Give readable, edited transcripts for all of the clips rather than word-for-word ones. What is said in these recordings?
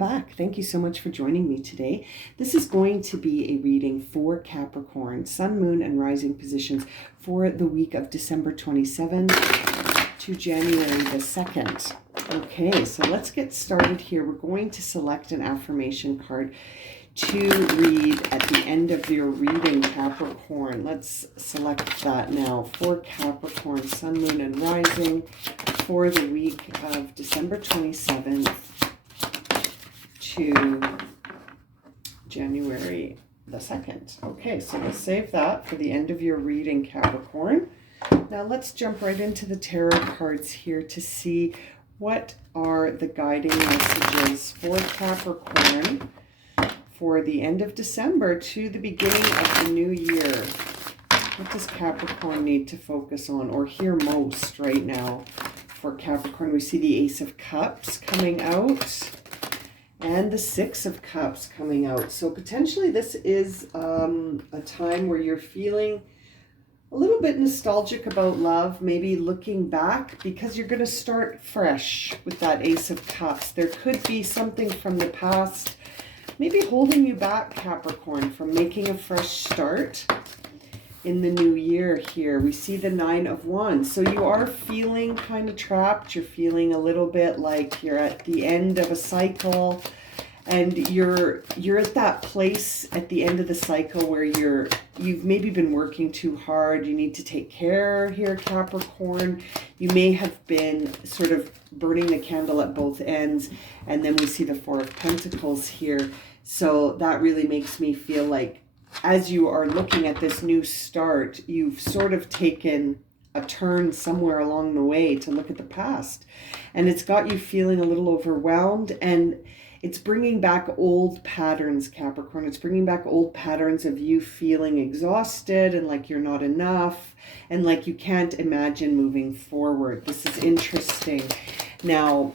back. Thank you so much for joining me today. This is going to be a reading for Capricorn, Sun, Moon, and Rising positions for the week of December 27th to January the 2nd. Okay, so let's get started here. We're going to select an affirmation card to read at the end of your reading, Capricorn. Let's select that now for Capricorn, Sun, Moon, and Rising for the week of December 27th to January the 2nd. Okay, so we'll save that for the end of your reading, Capricorn. Now let's jump right into the tarot cards here to see what are the guiding messages for Capricorn for the end of December to the beginning of the new year. What does Capricorn need to focus on or hear most right now for Capricorn? We see the Ace of Cups coming out and the Six of Cups coming out. So potentially this is a time where you're feeling a little bit nostalgic about love, maybe looking back, because you're going to start fresh with that Ace of Cups. There could be something from the past maybe holding you back, Capricorn, from making a fresh start in the new year here. We see the Nine of Wands. So you are feeling kind of trapped. You're feeling a little bit like you're at the end of a cycle, and you're at that place at the end of the cycle where you've maybe been working too hard. You need to take care here, Capricorn. You may have been sort of burning the candle at both ends. And then we see the Four of Pentacles here. So that really makes me feel like as you are looking at this new start, you've sort of taken a turn somewhere along the way to look at the past. And it's got you feeling a little overwhelmed, and it's bringing back old patterns, Capricorn. It's bringing back old patterns of you feeling exhausted and like you're not enough and like you can't imagine moving forward. This is interesting. Now,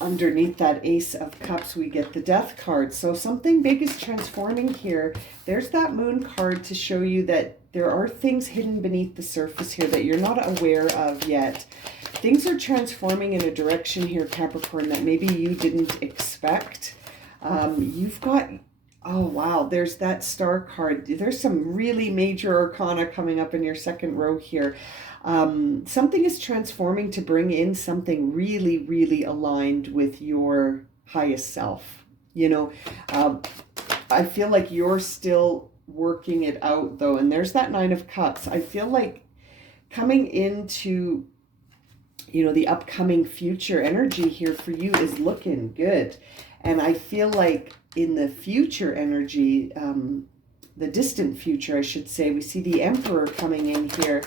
underneath that Ace of Cups, we get the Death card. So something big is transforming here. There's that Moon card to show you that there are things hidden beneath the surface here that you're not aware of yet. Things are transforming in a direction here, Capricorn, that maybe you didn't expect. You've got, oh wow, there's that Star card. There's some really major arcana coming up in your second row here. Something is transforming to bring in something really, really aligned with your highest self. You know, I feel like you're still working it out though. And there's that Nine of Cups. I feel like coming into, you know, the upcoming future energy here for you is looking good. And I feel like in the future energy, the distant future, I should say, we see the Emperor coming in here.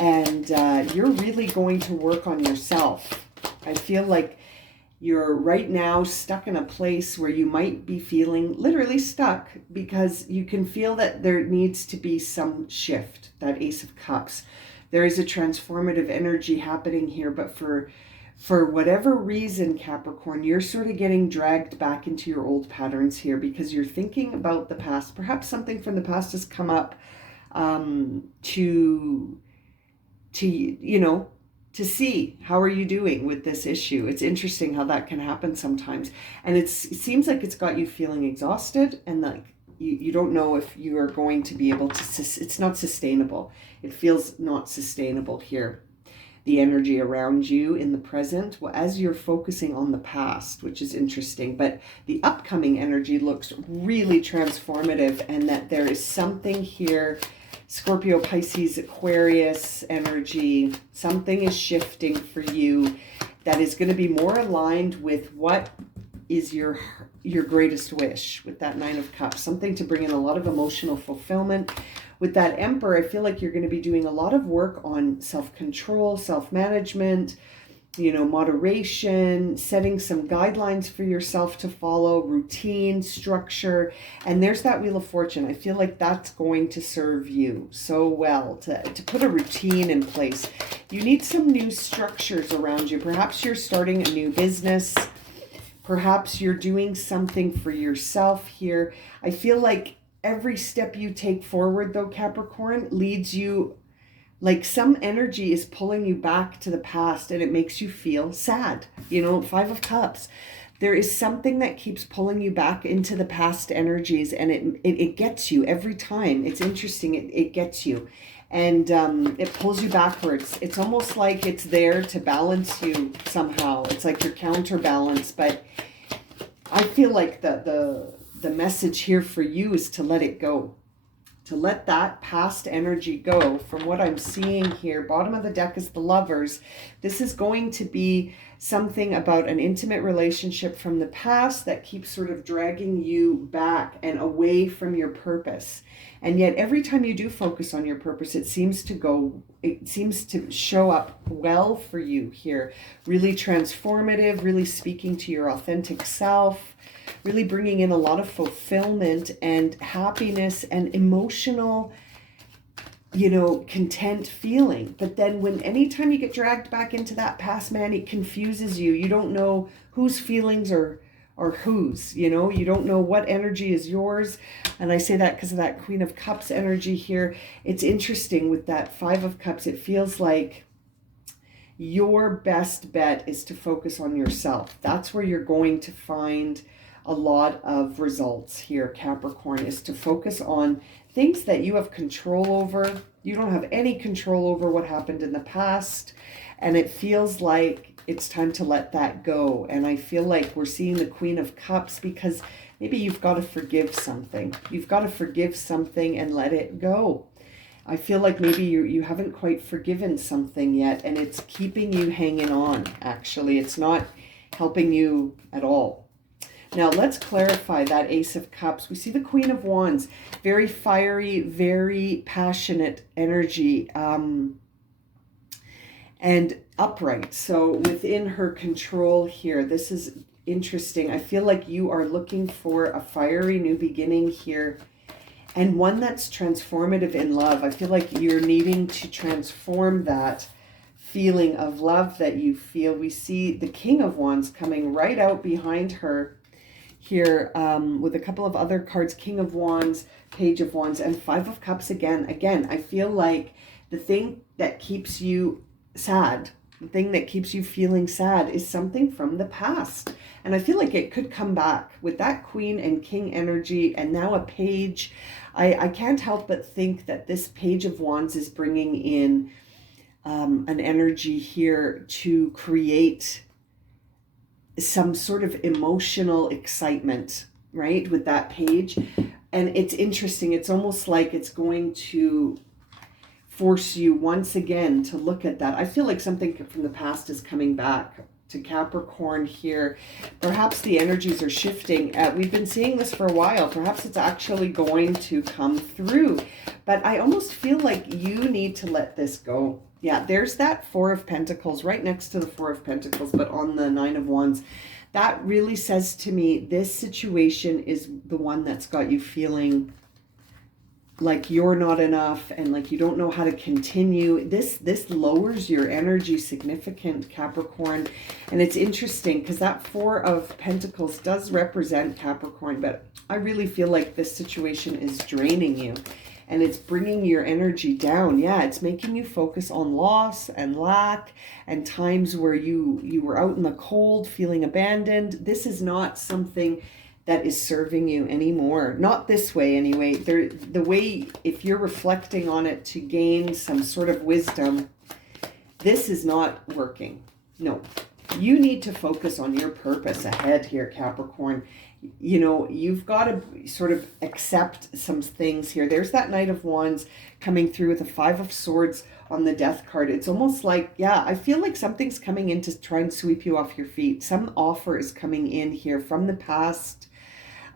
And you're really going to work on yourself. I feel like you're right now stuck in a place where you might be feeling literally stuck because you can feel that there needs to be some shift, that Ace of Cups. There is a transformative energy happening here, but for whatever reason, Capricorn, you're sort of getting dragged back into your old patterns here because you're thinking about the past. Perhaps something from the past has come up to see how are you doing with this issue. It's interesting how that can happen sometimes. And it seems like it's got you feeling exhausted and like you don't know if you are going to be able to, it's not sustainable. It feels not sustainable here. The energy around you in the present, well, as you're focusing on the past, which is interesting, but the upcoming energy looks really transformative, and that there is something here, Scorpio, Pisces, Aquarius energy, something is shifting for you that is going to be more aligned with what is your greatest wish with that Nine of Cups, something to bring in a lot of emotional fulfillment. With that Emperor, I feel like you're going to be doing a lot of work on self-control, self-management, you know, moderation, setting some guidelines for yourself to follow, routine, structure. And there's that Wheel of Fortune. I feel like that's going to serve you so well to put a routine in place. You need some new structures around you. Perhaps you're starting a new business. Perhaps you're doing something for yourself here. I feel like every step you take forward, though, Capricorn, leads you, like some energy is pulling you back to the past, and it makes you feel sad. You know, Five of Cups. there is something that keeps pulling you back into the past energies, and it gets you every time. It's interesting. It gets you, and it pulls you backwards. It's almost like it's there to balance you somehow. It's like your counterbalance. But I feel like the message here for you is to let it go. To let that past energy go. From what I'm seeing here, bottom of the deck is the Lovers. This is going to be something about an intimate relationship from the past that keeps sort of dragging you back and away from your purpose. And yet every time you do focus on your purpose, it seems to show up well for you here. Really transformative, really speaking to your authentic self, really bringing in a lot of fulfillment and happiness and emotional, content feeling. But then anytime you get dragged back into that past, man, it confuses you. You don't know whose feelings are whose, you don't know what energy is yours. And I say that because of that Queen of Cups energy here. It's interesting with that Five of Cups. It feels like your best bet is to focus on yourself. That's where you're going to find a lot of results here, Capricorn, is to focus on things that you have control over. You don't have any control over what happened in the past, and it feels like it's time to let that go. And I feel like we're seeing the Queen of Cups because maybe you've got to forgive something. You've got to forgive something and let it go. I feel like maybe you haven't quite forgiven something yet, and it's keeping you hanging on, actually. It's not helping you at all. Now, let's clarify that Ace of Cups. We see the Queen of Wands, very fiery, very passionate energy, and upright. So within her control here, this is interesting. I feel like you are looking for a fiery new beginning here, and one that's transformative in love. I feel like you're needing to transform that feeling of love that you feel. We see the King of Wands coming right out behind her here, with a couple of other cards, King of Wands, Page of Wands, and Five of Cups again. Again, I feel like the thing that keeps you sad, the thing that keeps you feeling sad is something from the past. And I feel like it could come back with that Queen and King energy, and now a Page. I can't help but think that this Page of Wands is bringing in an energy here to create some sort of emotional excitement, right, with that Page. And it's interesting. It's almost like it's going to force you once again to look at that. I feel like something from the past is coming back to Capricorn here. Perhaps the energies are shifting. We've been seeing this for a while. Perhaps it's actually going to come through. But I almost feel like you need to let this go. Yeah, there's that Four of Pentacles right next to the Four of Pentacles, but on the Nine of Wands. That really says to me, this situation is the one that's got you feeling like you're not enough and like you don't know how to continue. This lowers your energy significant, Capricorn. And it's interesting because that Four of Pentacles does represent Capricorn, but I really feel like this situation is draining you. And it's bringing your energy down. Yeah, it's making you focus on loss and lack and times where you were out in the cold feeling abandoned. This is not something that is serving you anymore. Not this way anyway. The way, if you're reflecting on it to gain some sort of wisdom, this is not working. No, you need to focus on your purpose ahead here, Capricorn. You've got to sort of accept some things here. There's that Knight of Wands coming through with a Five of Swords on the Death card. It's almost like, yeah, I feel like something's coming in to try and sweep you off your feet. Some offer is coming in here from the past.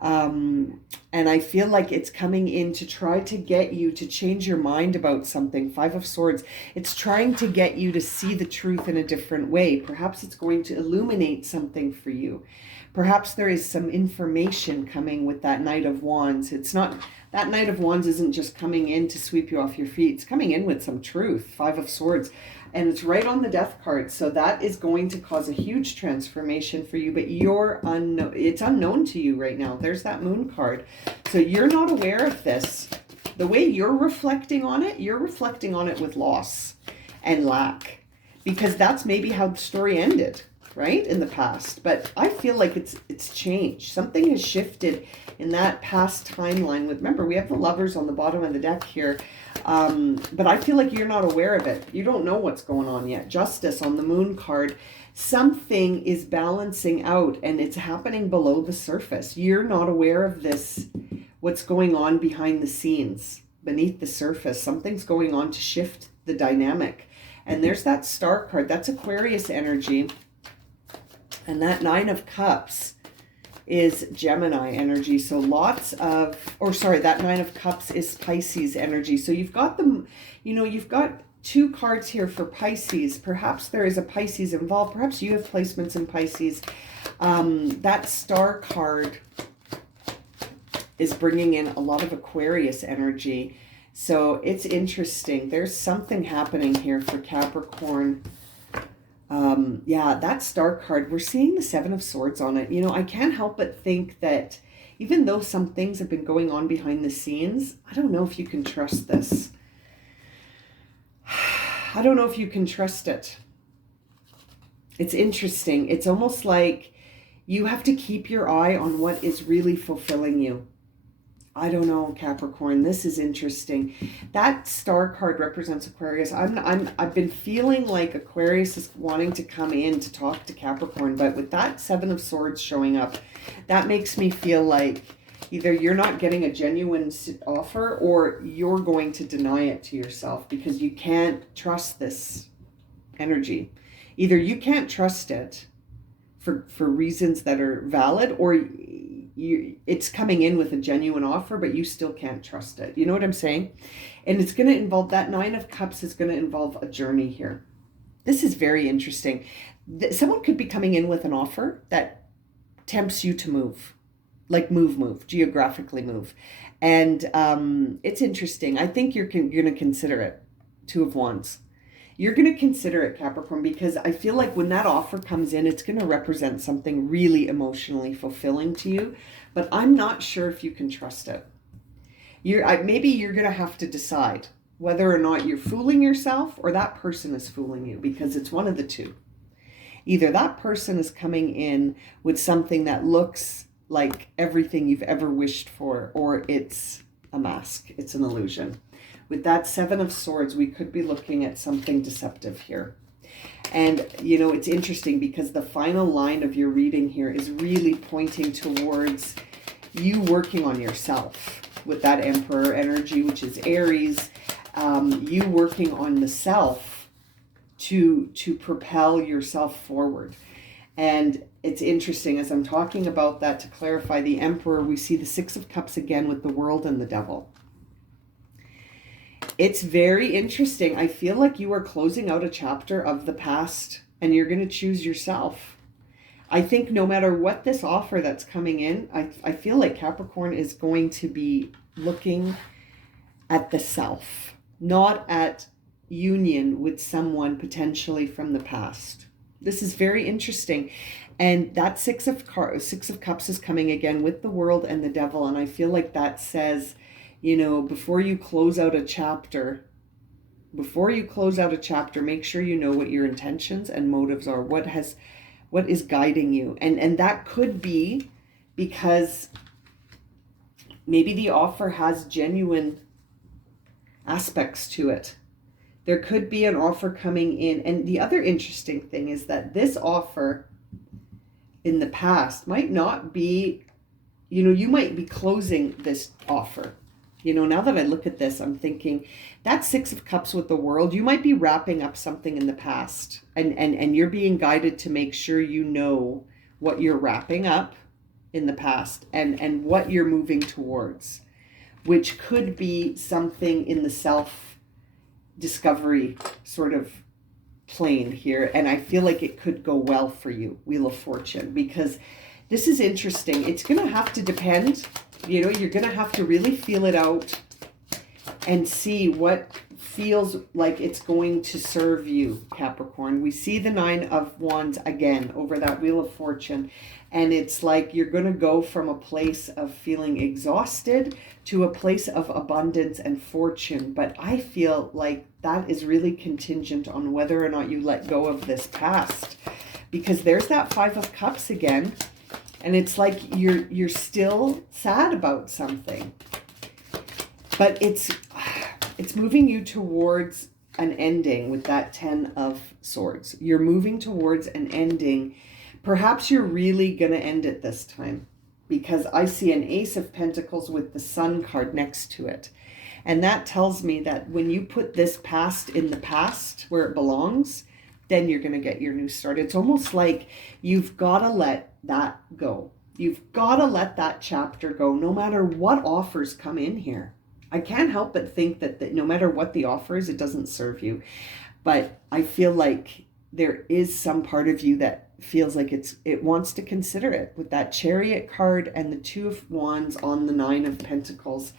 And I feel like it's coming in to try to get you to change your mind about something. Five of Swords. It's trying to get you to see the truth in a different way. Perhaps it's going to illuminate something for you. Perhaps there is some information coming with that Knight of Wands. It's not, that Knight of Wands isn't just coming in to sweep you off your feet. It's coming in with some truth. Five of Swords. And it's right on the Death card. So that is going to cause a huge transformation for you, but it's unknown to you right now. There's that Moon card. So you're not aware of this. The way you're reflecting on it with loss and lack, because that's maybe how the story ended. right, in the past. But I feel like it's changed. Something has shifted in that past timeline. Remember, we have the Lovers on the bottom of the deck here. But I feel like you're not aware of it. You don't know what's going on yet. Justice on the Moon card. Something is balancing out and it's happening below the surface. You're not aware of this, what's going on behind the scenes, beneath the surface. Something's going on to shift the dynamic. And there's that Star card. That's Aquarius energy. And that Nine of Cups is Gemini energy. So that Nine of Cups is Pisces energy. So you've got them, you've got two cards here for Pisces. Perhaps there is a Pisces involved. Perhaps you have placements in Pisces. That Star card is bringing in a lot of Aquarius energy. So it's interesting. There's something happening here for Capricorn. Yeah, that Star card, we're seeing the Seven of Swords on it. I can't help but think that even though some things have been going on behind the scenes, I don't know if you can trust this. I don't know if you can trust it. It's interesting. It's almost like you have to keep your eye on what is really fulfilling you. I don't know, Capricorn. This is interesting. That Star card represents Aquarius. I've been feeling like Aquarius is wanting to come in to talk to Capricorn, but with that Seven of Swords showing up, that makes me feel like either you're not getting a genuine offer or you're going to deny it to yourself because you can't trust this energy. Either you can't trust it for reasons that are valid, or it's coming in with a genuine offer, but you still can't trust it. You know what I'm saying? And it's going to involve, that Nine of Cups is going to involve a journey here. This is very interesting. Someone could be coming in with an offer that tempts you to move, like move, geographically move. And it's interesting. I think you're going to consider it. Two of Wands. You're going to consider it, Capricorn, because I feel like when that offer comes in, it's going to represent something really emotionally fulfilling to you. But I'm not sure if you can trust it. Maybe you're going to have to decide whether or not you're fooling yourself or that person is fooling you, because it's one of the two. Either that person is coming in with something that looks like everything you've ever wished for, or it's a mask, it's an illusion. With that Seven of Swords, we could be looking at something deceptive here. And, it's interesting because the final line of your reading here is really pointing towards you working on yourself with that Emperor energy, which is Aries, you working on the self to propel yourself forward. And it's interesting, as I'm talking about that, to clarify the Emperor, we see the Six of Cups again with the World and the Devil. It's very interesting. I feel like you are closing out a chapter of the past and you're going to choose yourself. I think no matter what this offer that's coming in, I feel like Capricorn is going to be looking at the self, not at union with someone potentially from the past. This is very interesting. And that Six of Cups is coming again with the World and the Devil. And I feel like that says, before you close out a chapter, make sure you know what your intentions and motives are, what is guiding you. And that could be because maybe the offer has genuine aspects to it. There could be an offer coming in. And the other interesting thing is that this offer in the past might not be, you might be closing this offer. Now that I look at this, I'm thinking that Six of Cups with the World, you might be wrapping up something in the past and you're being guided to make sure you know what you're wrapping up in the past and what you're moving towards, which could be something in the self-discovery sort of plane here. And I feel like it could go well for you, Wheel of Fortune, because this is interesting. It's going to have to depend. You're going to have to really feel it out and see what feels like it's going to serve you, Capricorn. We see the Nine of Wands again over that Wheel of Fortune. And it's like you're going to go from a place of feeling exhausted to a place of abundance and fortune. But I feel like that is really contingent on whether or not you let go of this past. because there's that Five of Cups again. And it's like you're still sad about something. But it's moving you towards an ending with that Ten of Swords. You're moving towards an ending. Perhaps you're really going to end it this time, because I see an Ace of Pentacles with the Sun card next to it. And that tells me that when you put this past in the past where it belongs, then you're going to get your new start. It's almost like you've got to let that go. You've got to let that chapter go, no matter what offers come in here. I can't help but think that no matter what the offer is, it doesn't serve you. But I feel like there is some part of you that feels like it wants to consider it, with that Chariot card and the Two of Wands on the Nine of Pentacles.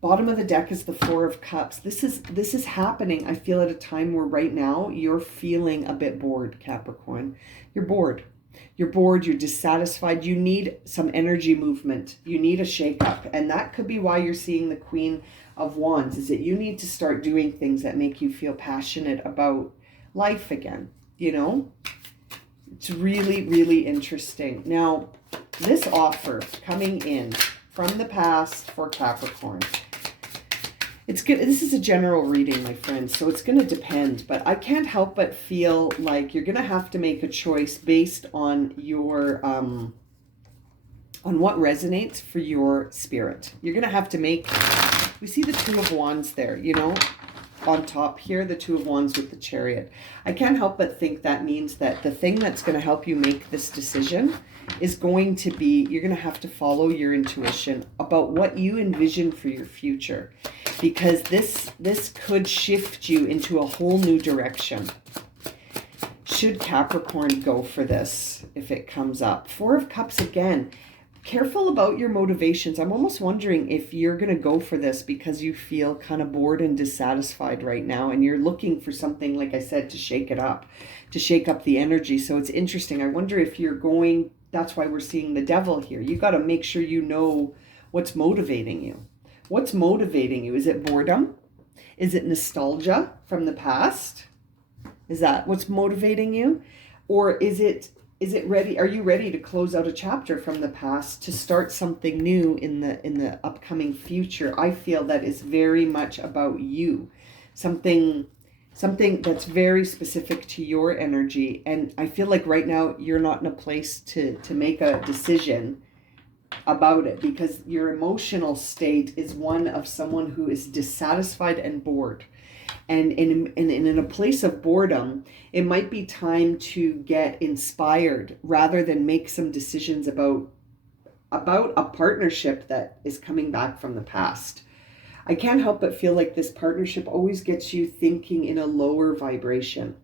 Bottom of the deck is the Four of Cups. This is happening, I feel, at a time where right now you're feeling a bit bored, Capricorn. You're bored. You're bored, you're dissatisfied, you need some energy movement, you need a shake-up. And that could be why you're seeing the Queen of Wands, is that you need to start doing things that make you feel passionate about life again, you know? It's really, really interesting. Now, this offer coming in from the past for Capricorn, it's good. This is a general reading, my friends, so it's going to depend. But I can't help but feel like you're going to have to make a choice based on your, on what resonates for your spirit. You're going to have to make, we see the Two of Wands there, you know, on top here, the Two of Wands with the Chariot. I can't help but think that means that the thing that's going to help you make this decision is going to be, you're going to have to follow your intuition about what you envision for your future, because this could shift you into a whole new direction. Should Capricorn go for this if it comes up? Four of Cups again. Careful about your motivations. I'm almost wondering if you're going to go for this because you feel kind of bored and dissatisfied right now, and you're looking for something, like I said, to shake it up, to shake up the energy. So it's interesting. I wonder if you're going, that's why we're seeing the Devil here. You got to make sure you know what's motivating you. What's motivating you? Is it boredom? Is it nostalgia from the past? Is that what's motivating you? Or is it ready? Are you ready to close out a chapter from the past to start something new in the upcoming future? I feel that is very much about you. Something that's very specific to your energy. And I feel like right now you're not in a place to make a decision about it, because your emotional state is one of someone who is dissatisfied and bored. And in a place of boredom, it might be time to get inspired rather than make some decisions about a partnership that is coming back from the past. I can't help but feel like this partnership always gets you thinking in a lower vibration.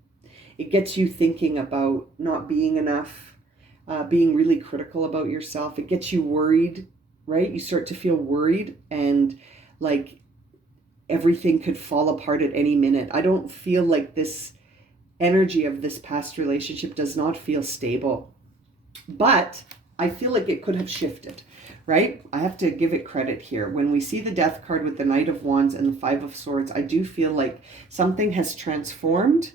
It gets you thinking about not being enough, being really critical about yourself. It gets you worried, right? You start to feel worried and like everything could fall apart at any minute. I don't feel like this energy of this past relationship does not feel stable, but I feel like it could have shifted, right? I have to give it credit here. When we see the Death card with the Knight of Wands and the Five of Swords, I do feel like something has transformed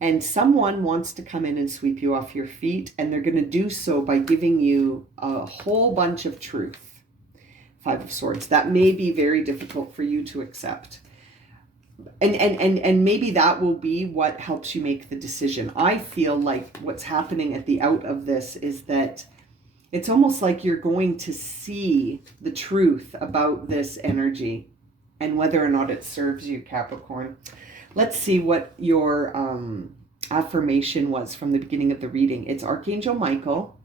and someone wants to come in and sweep you off your feet, and they're going to do so by giving you a whole bunch of truth. Five of Swords. That may be very difficult for you to accept. And maybe that will be what helps you make the decision. I feel like what's happening at the out of this is that it's almost like you're going to see the truth about this energy and whether or not it serves you, Capricorn. Let's see what your affirmation was from the beginning of the reading. It's Archangel Michael.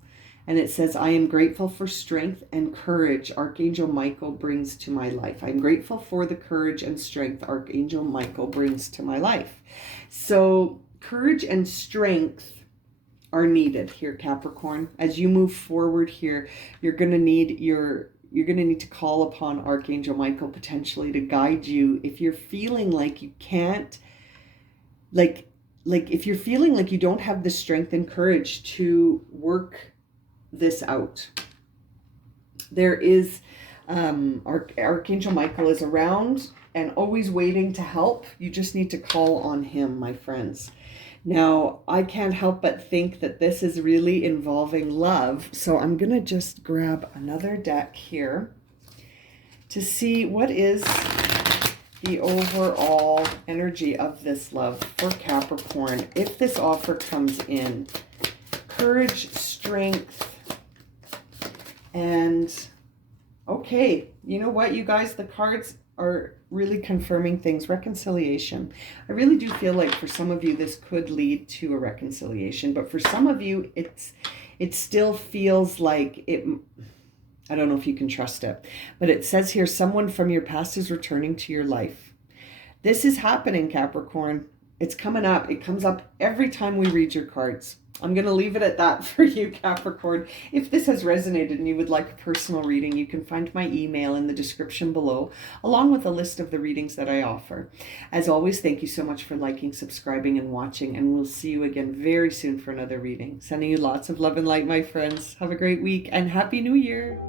And it says, I am grateful for strength and courage Archangel Michael brings to my life. I'm grateful for the courage and strength Archangel Michael brings to my life. So courage and strength are needed here, Capricorn. As you move forward here, you're going to need to call upon Archangel Michael potentially to guide you. If you're feeling like you can't, like if you're feeling like you don't have the strength and courage to work this out, there is Archangel Michael is around and always waiting to help. You just need to call on him, my friends. Now, I can't help but think that this is really involving love. So I'm going to just grab another deck here to see what is the overall energy of this love for Capricorn. If this offer comes in, courage, strength, and okay, you know what, you guys, the cards are really confirming things. Reconciliation. I really do feel like for some of you this could lead to a reconciliation, but for some of you it still feels like it. I don't know if you can trust it, but it says here someone from your past is returning to your life. This is happening, Capricorn. It's coming up. It comes up every time we read your cards. I'm going to leave it at that for you, Capricorn. If this has resonated and you would like a personal reading, you can find my email in the description below, along with a list of the readings that I offer. As always, thank you so much for liking, subscribing, and watching, and we'll see you again very soon for another reading. Sending you lots of love and light, my friends. Have a great week, and Happy New Year.